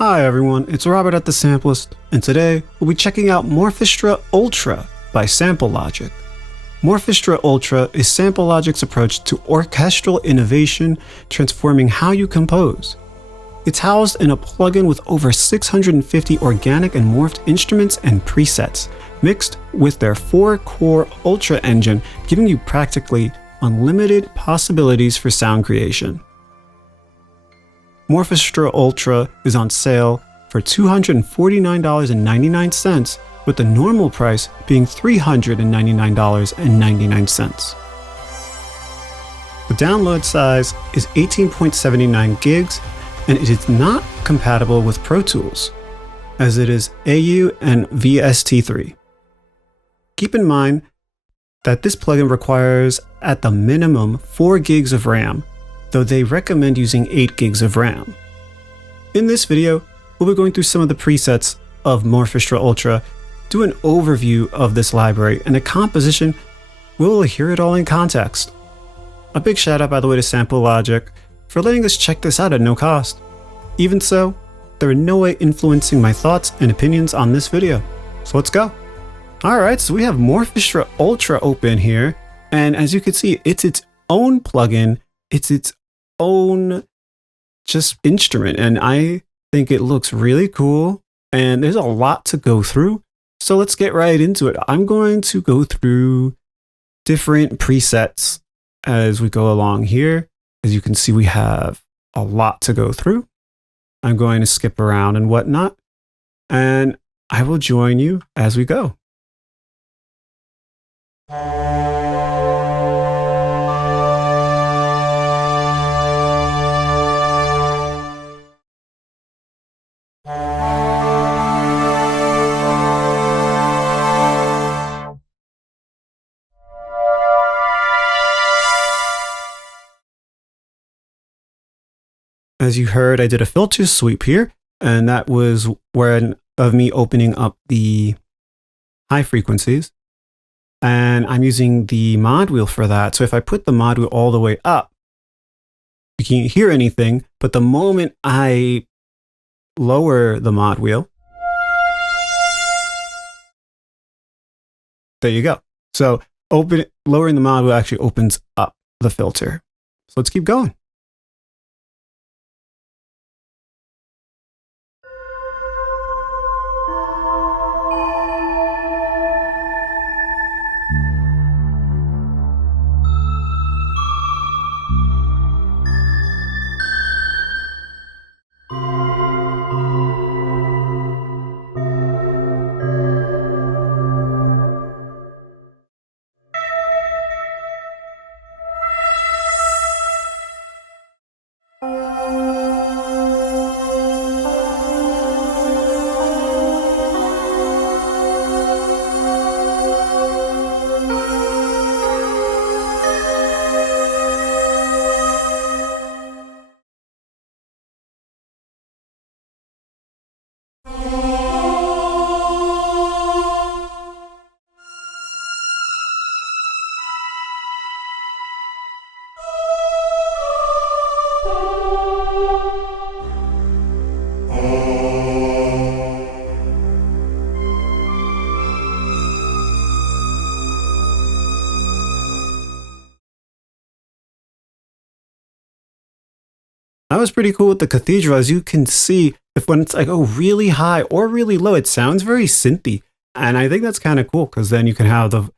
Hi everyone, it's Robert at the Sampleist, and today we'll be checking out Morphestra ULTRA by Sampleist. Morphestra ULTRA is Sampleist's approach to orchestral innovation, transforming how you compose. It's housed in a plugin with over 650 organic and morphed instruments and presets, mixed with their 4-core Ultra engine, giving you practically unlimited possibilities for sound creation. Morphestra ULTRA is on sale for $249.99, with the normal price being $399.99. The download size is 18.79 gigs, and it is not compatible with Pro Tools, as it is AU and VST3. Keep in mind that this plugin requires at the minimum 4 gigs of RAM, though they recommend using 8 gigs of RAM. In this video, we'll be going through some of the presets of Morphestra ULTRA, do an overview of this library, and a composition. We'll hear it all in context. A big shout out, by the way, to Sampleist for letting us check this out at no cost. Even so, they're in no way influencing my thoughts and opinions on this video. So let's go. Alright, so we have Morphestra ULTRA open here, and as you can see, it's its own plugin. It's its own just instrument, and I think it looks really cool, and there's a lot to go through. So let's get right into it. I'm going to go through different presets as we go along here. As you can see, we have a lot to go through. I'm going to skip around and whatnot, and I will join you as we go. As you heard, I did a filter sweep here, and that was where of me opening up the high frequencies. And I'm using the mod wheel for that. So if I put the mod wheel all the way up, you can't hear anything, but the moment I lower the mod wheel, there you go. So lowering the mod wheel actually opens up the filter. So let's keep going. That was pretty cool with the cathedral. As you can see, when it's like, oh, really high or really low, it sounds very synthy. And I think that's kind of cool, because then you can have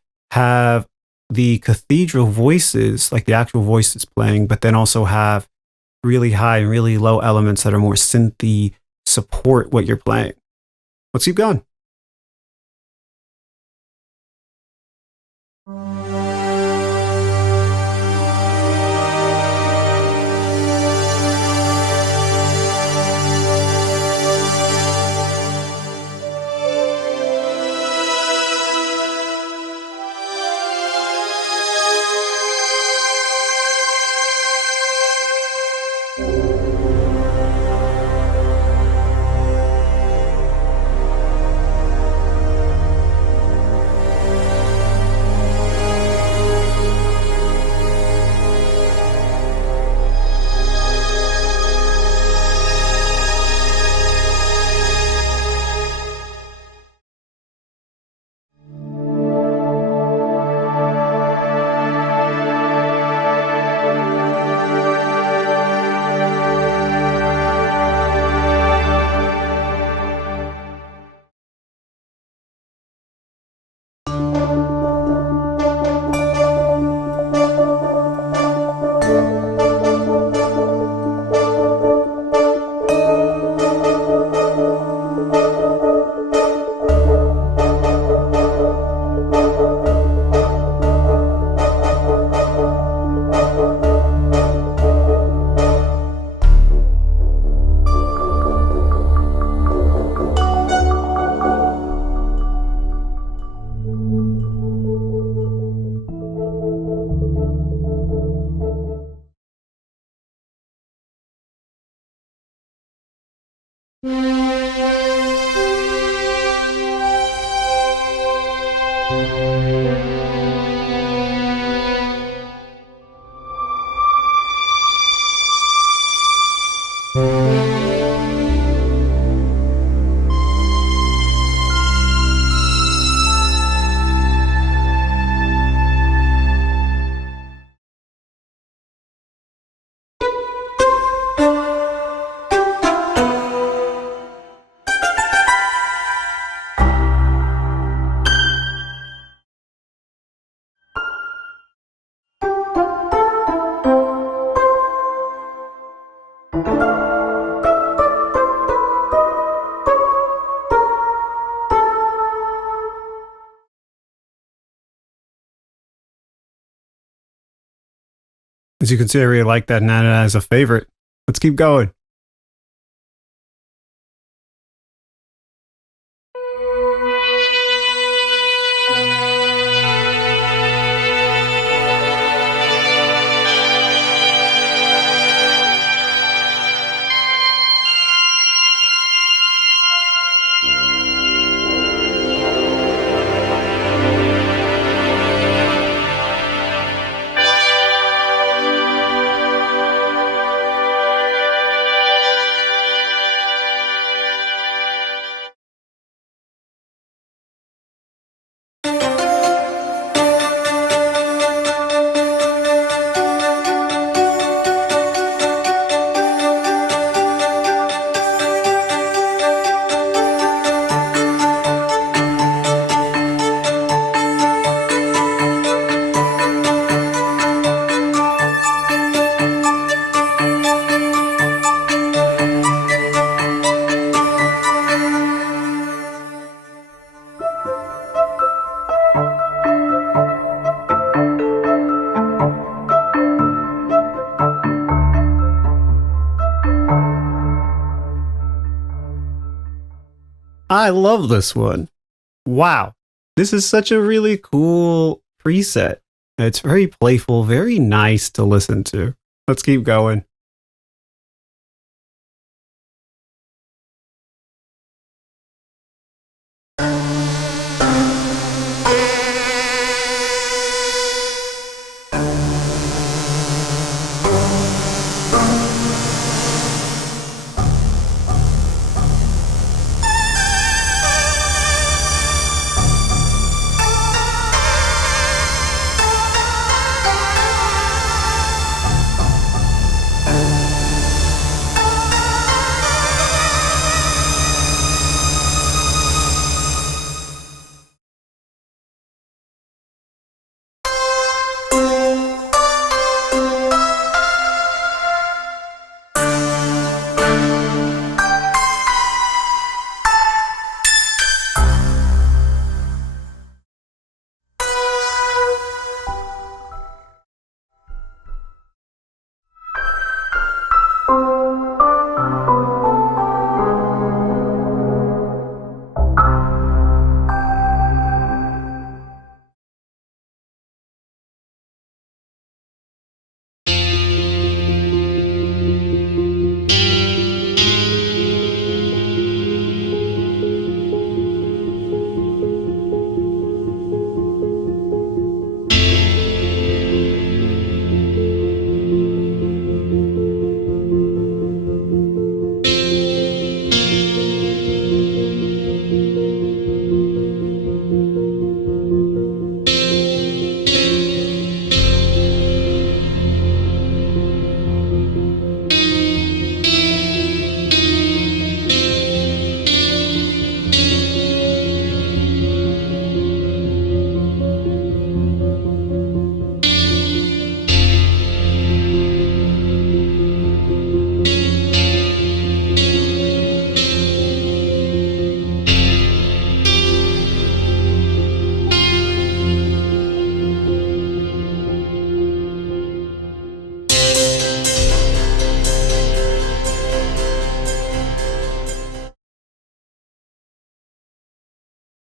the cathedral voices, like the actual voices playing, but then also have really high and really low elements that are more synthy, support what you're playing. Let's keep going. As you can see, I really like that and added it as a favorite. Let's keep going. I love this one. Wow. This is such a really cool preset. It's very playful, very nice to listen to. Let's keep going.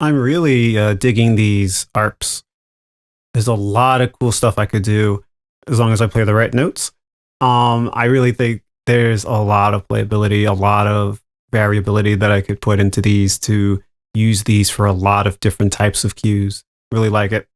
I'm really digging these arps. There's a lot of cool stuff I could do as long as I play the right notes. I really think there's a lot of playability, a lot of variability that I could put into these to use these for a lot of different types of cues. Really like it.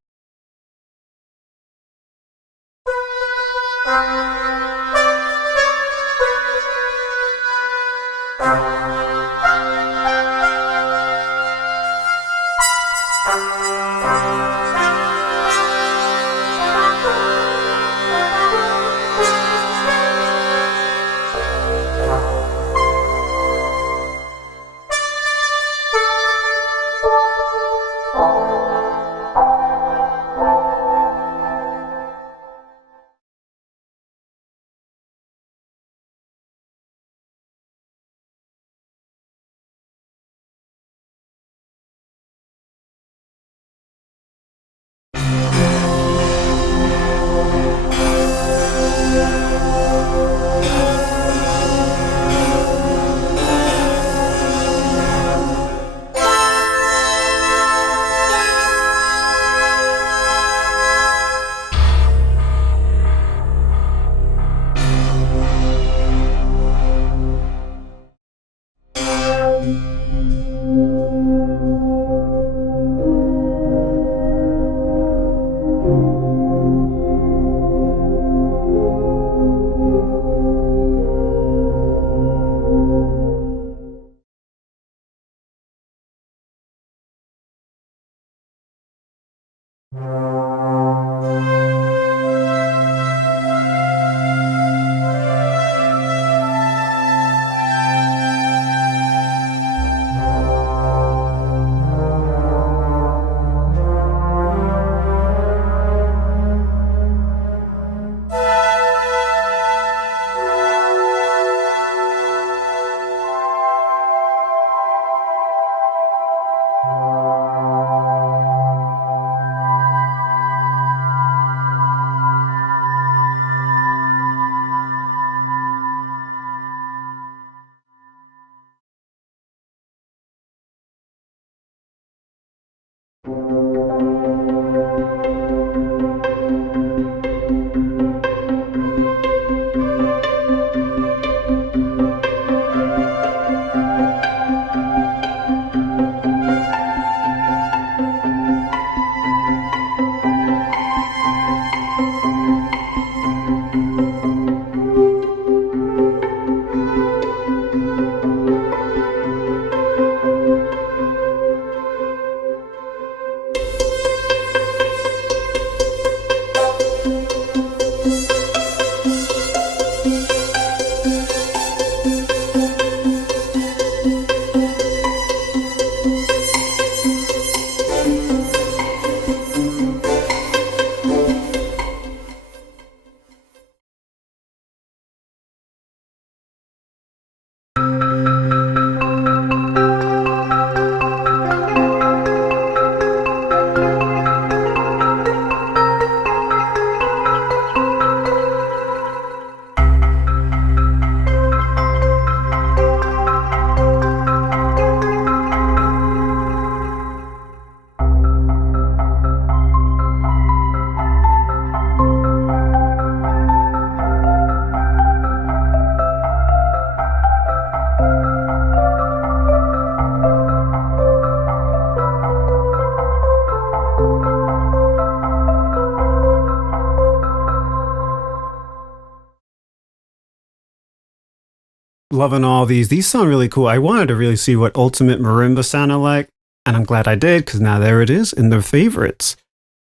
Loving all these. These sound really cool. I wanted to really see what Ultimate Marimba sounded like, and I'm glad I did, because now there it is in the favorites.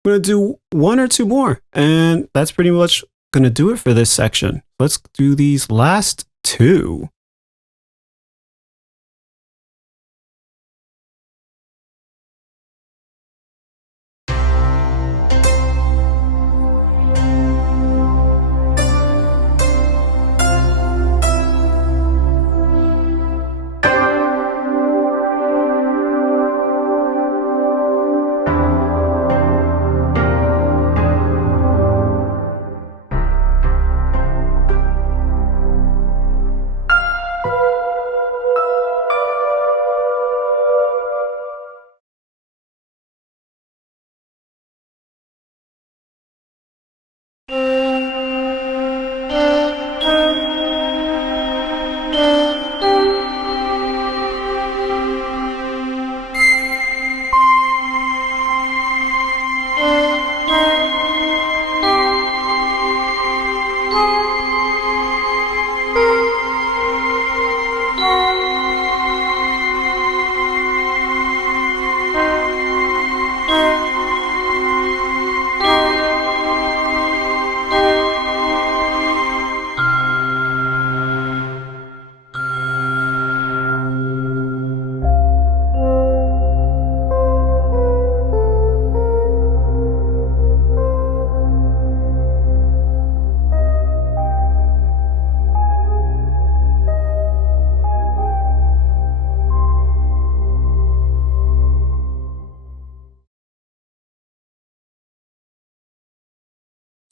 I'm going to do one or two more, and that's pretty much going to do it for this section. Let's do these last two.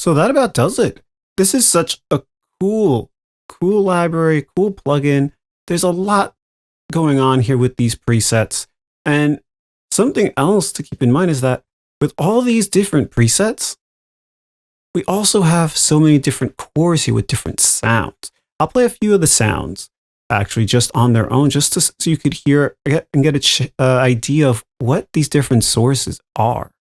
So that about does it. This is such a cool, cool library, cool plugin. There's a lot going on here with these presets. And something else to keep in mind is that with all these different presets, we also have so many different cores here with different sounds. I'll play a few of the sounds actually just on their own, just so you could hear and get an idea of what these different sources are.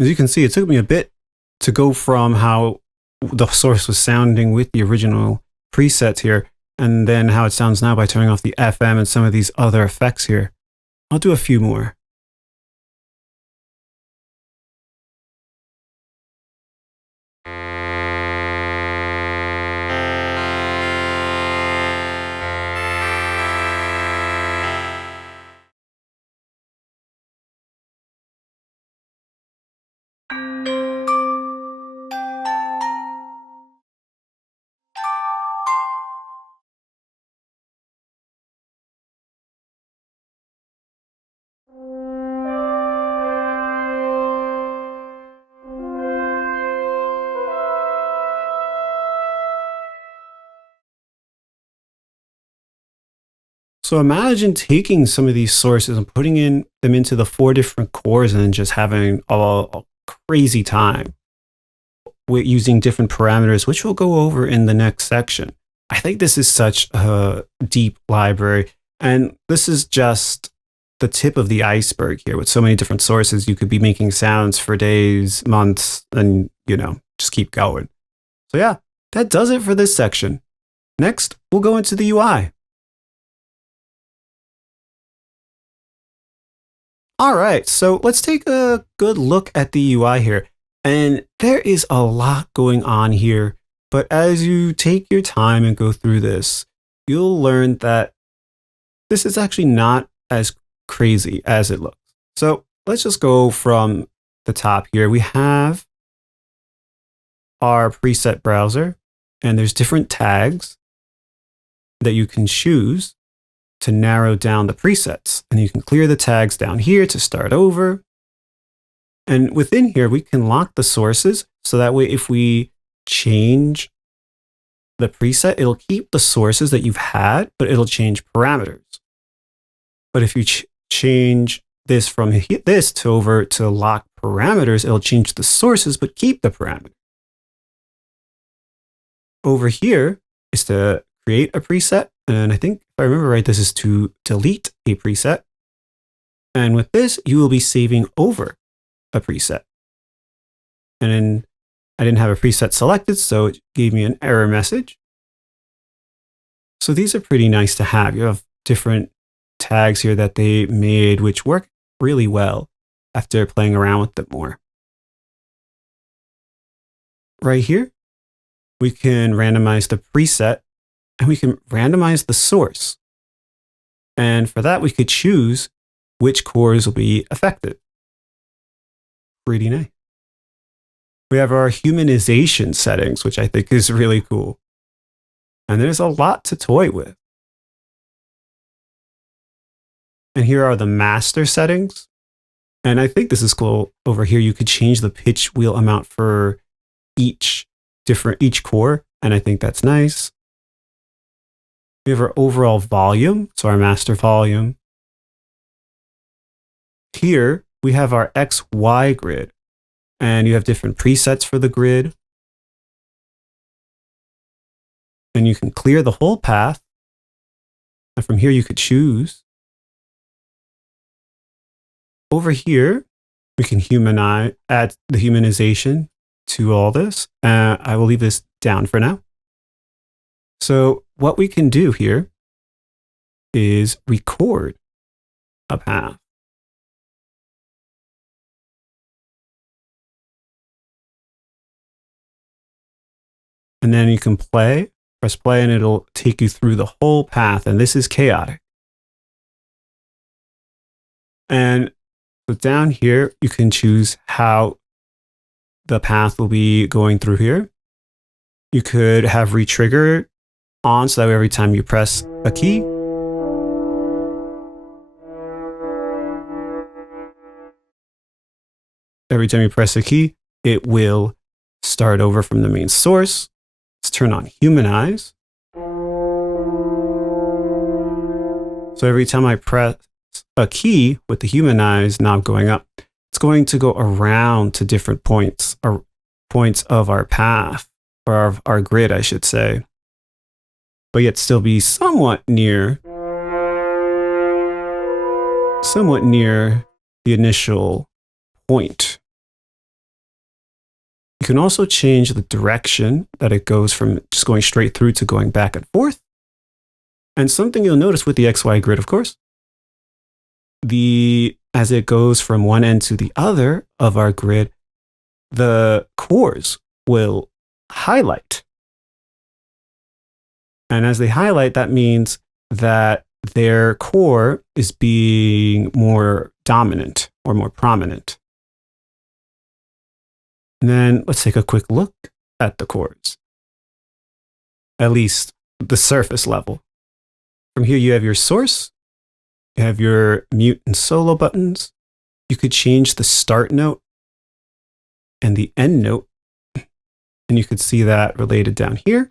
As you can see, it took me a bit to go from how the source was sounding with the original presets here, and then how it sounds now by turning off the FM and some of these other effects here. I'll do a few more. So imagine taking some of these sources and putting them into the 4 different cores and then just having a crazy time with using different parameters, which we'll go over in the next section. I think this is such a deep library, and this is just the tip of the iceberg here. With so many different sources, you could be making sounds for days, months, and just keep going. So yeah, that does it for this section. Next, we'll go into the UI. All right, so let's take a good look at the UI here. And there is a lot going on here, but as you take your time and go through this, you'll learn that this is actually not as crazy as it looks. So let's just go from the top here. We have our preset browser, and there's different tags that you can choose to narrow down the presets. And you can clear the tags down here to start over. And within here, we can lock the sources. So that way, if we change the preset, it'll keep the sources that you've had, but it'll change parameters. But if you change this from this to over to lock parameters, it'll change the sources, but keep the parameter. Over here is to create a preset. And I think if I remember right, this is to delete a preset. And with this, you will be saving over a preset. And then I didn't have a preset selected, so it gave me an error message. So these are pretty nice to have. You have different tags here that they made, which work really well after playing around with them more. Right here, we can randomize the preset, and we can randomize the source. And for that, we could choose which cores will be affected. Pretty nice. We have our humanization settings, which I think is really cool. And there's a lot to toy with. And here are the master settings. And I think this is cool. Over here, you could change the pitch wheel amount for each core. And I think that's nice. We have our overall volume, so our master volume. Here, we have our XY grid. And you have different presets for the grid. And you can clear the whole path. And from here, you could choose. Over here, we can add the humanization to all this. I will leave this down for now. So what we can do here is record a path. And then you can press play, and it'll take you through the whole path. And this is chaotic. And so down here, you can choose how the path will be going through here. You could have retrigger on, so that way every time you press a key, it will start over from the main source. Let's turn on humanize. So every time I press a key with the humanize knob going up, it's going to go around to different points, or points of our path, or our grid, I should say, but yet still be somewhat near the initial point. You can also change the direction that it goes from just going straight through to going back and forth. And something you'll notice with the XY grid, of course, as it goes from one end to the other of our grid, the cores will highlight. And as they highlight, that means that their core is being more dominant or more prominent. And then let's take a quick look at the chords, at least the surface level. From here, you have your source, you have your mute and solo buttons. You could change the start note and the end note, and you could see that related down here.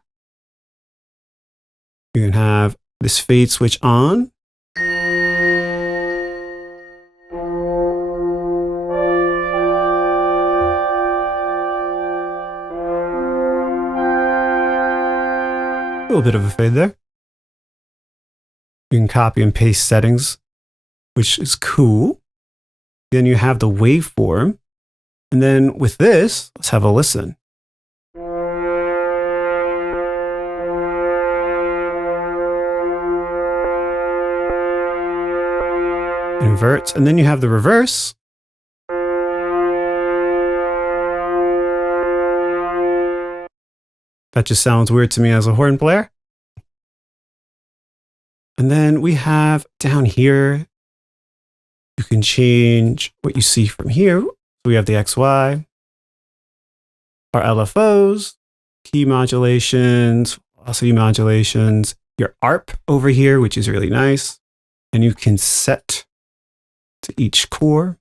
You can have this fade switch on. A little bit of a fade there. You can copy and paste settings, which is cool. Then you have the waveform. And then with this, let's have a listen. Inverts, and then you have the reverse. That just sounds weird to me as a horn player. And then we have down here, you can change what you see from here. So we have the XY, our LFOs, key modulations, velocity modulations, your ARP over here, which is really nice. And you can set to each core.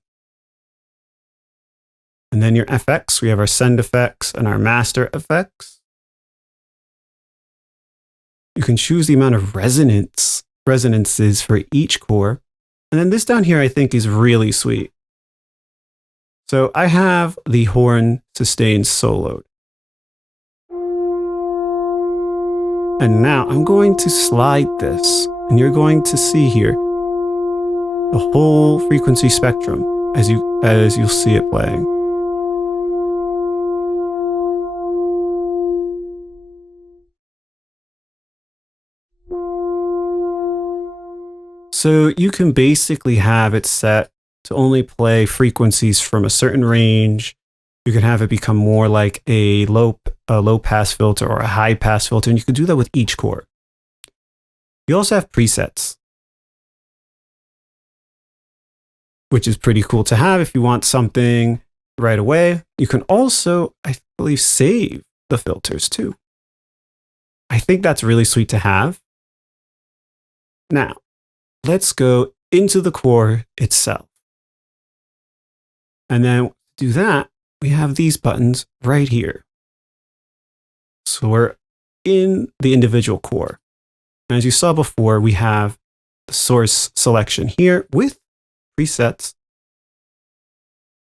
And then your FX, we have our send effects and our master effects. You can choose the amount of resonances for each core. And then this down here, I think, is really sweet. So I have the horn sustain soloed. And now I'm going to slide this, and you're going to see here the whole frequency spectrum as you'll see it playing. So you can basically have it set to only play frequencies from a certain range. You can have it become more like a low pass filter or a high pass filter, and you can do that with each core. You also have presets, which is pretty cool to have if you want something right away. You can also, I believe, save the filters too. I think that's really sweet to have. Now, let's go into the core itself. And then to do that, we have these buttons right here. So we're in the individual core. And as you saw before, we have the source selection here with presets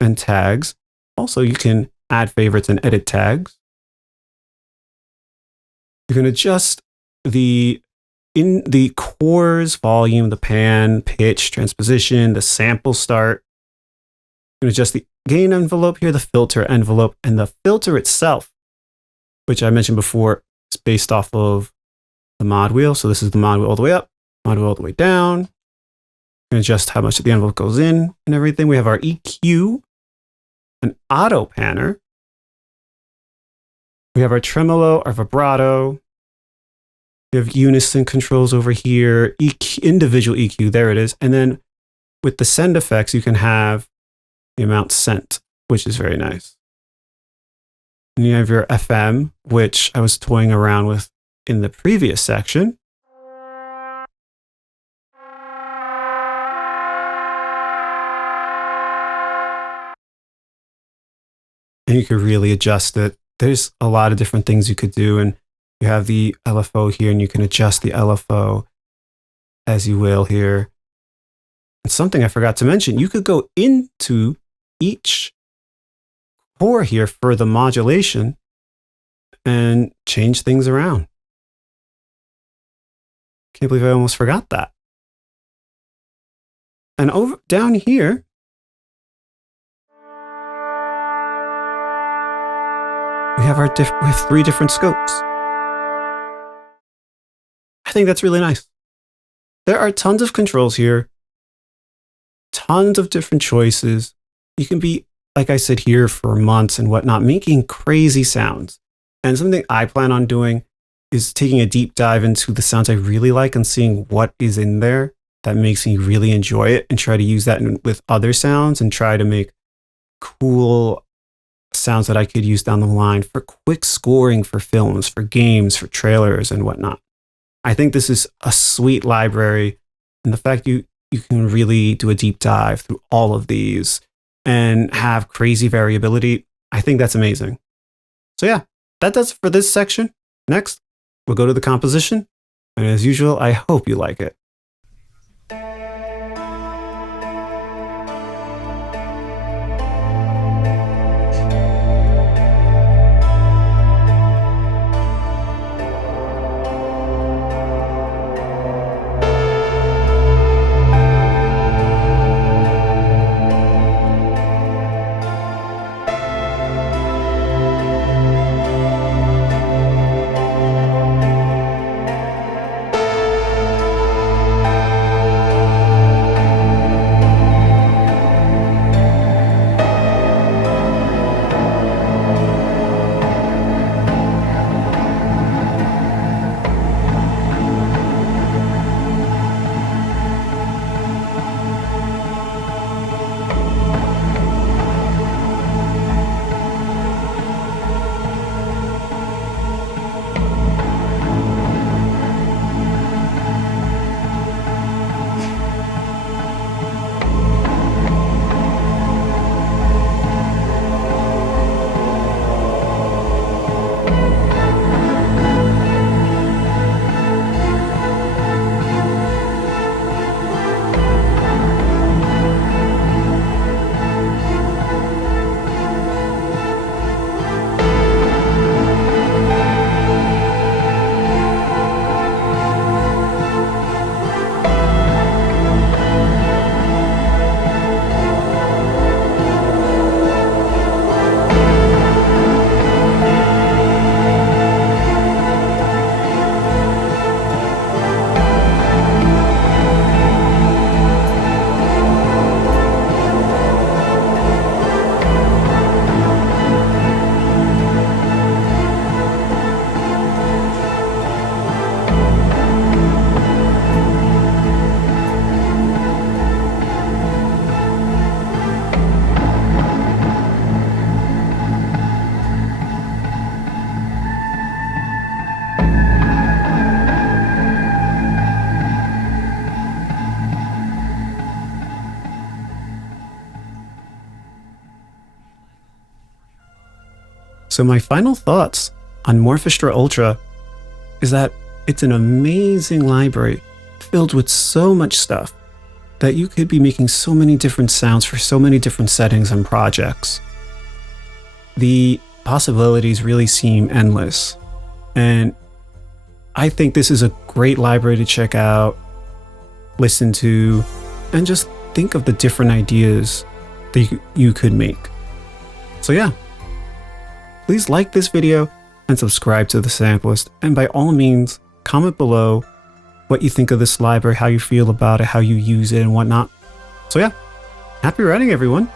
and tags. Also, you can add favorites and edit tags. You can adjust in the cores, volume, the pan, pitch, transposition, the sample start. You can adjust the gain envelope here, the filter envelope, and the filter itself, which I mentioned before, is based off of the mod wheel. So this is the mod wheel all the way up, mod wheel all the way down. You can adjust how much of the envelope goes in and everything. We have our EQ, an auto panner. We have our tremolo, our vibrato. We have unison controls over here, individual EQ, there it is. And then with the send effects, you can have the amount sent, which is very nice. And you have your FM, which I was toying around with in the previous section. And you can really adjust it. There's a lot of different things you could do. And you have the LFO here, and you can adjust the LFO as you will here. And something I forgot to mention, you could go into each core here for the modulation and change things around. Can't believe I almost forgot that. And over down here, we have three different scopes. I think that's really nice. There are tons of controls here, tons of different choices. You can be, like I said, here for months and whatnot, making crazy sounds. And something I plan on doing is taking a deep dive into the sounds I really like and seeing what is in there that makes me really enjoy it, and try to use that with other sounds and try to make cool sounds that I could use down the line for quick scoring for films, for games, for trailers and whatnot. I think this is a sweet library, and the fact you can really do a deep dive through all of these and have crazy variability, I think that's amazing. So yeah, that does it for this section. Next, we'll go to the composition, and as usual, I hope you like it. So my final thoughts on Morphestra ULTRA is that it's an amazing library filled with so much stuff that you could be making so many different sounds for so many different settings and projects. The possibilities really seem endless, and I think this is a great library to check out, listen to, and just think of the different ideas that you could make. So yeah, please like this video and subscribe to the Sampleist, and by all means, comment below what you think of this library, how you feel about it, how you use it, and whatnot. So yeah, happy writing, everyone.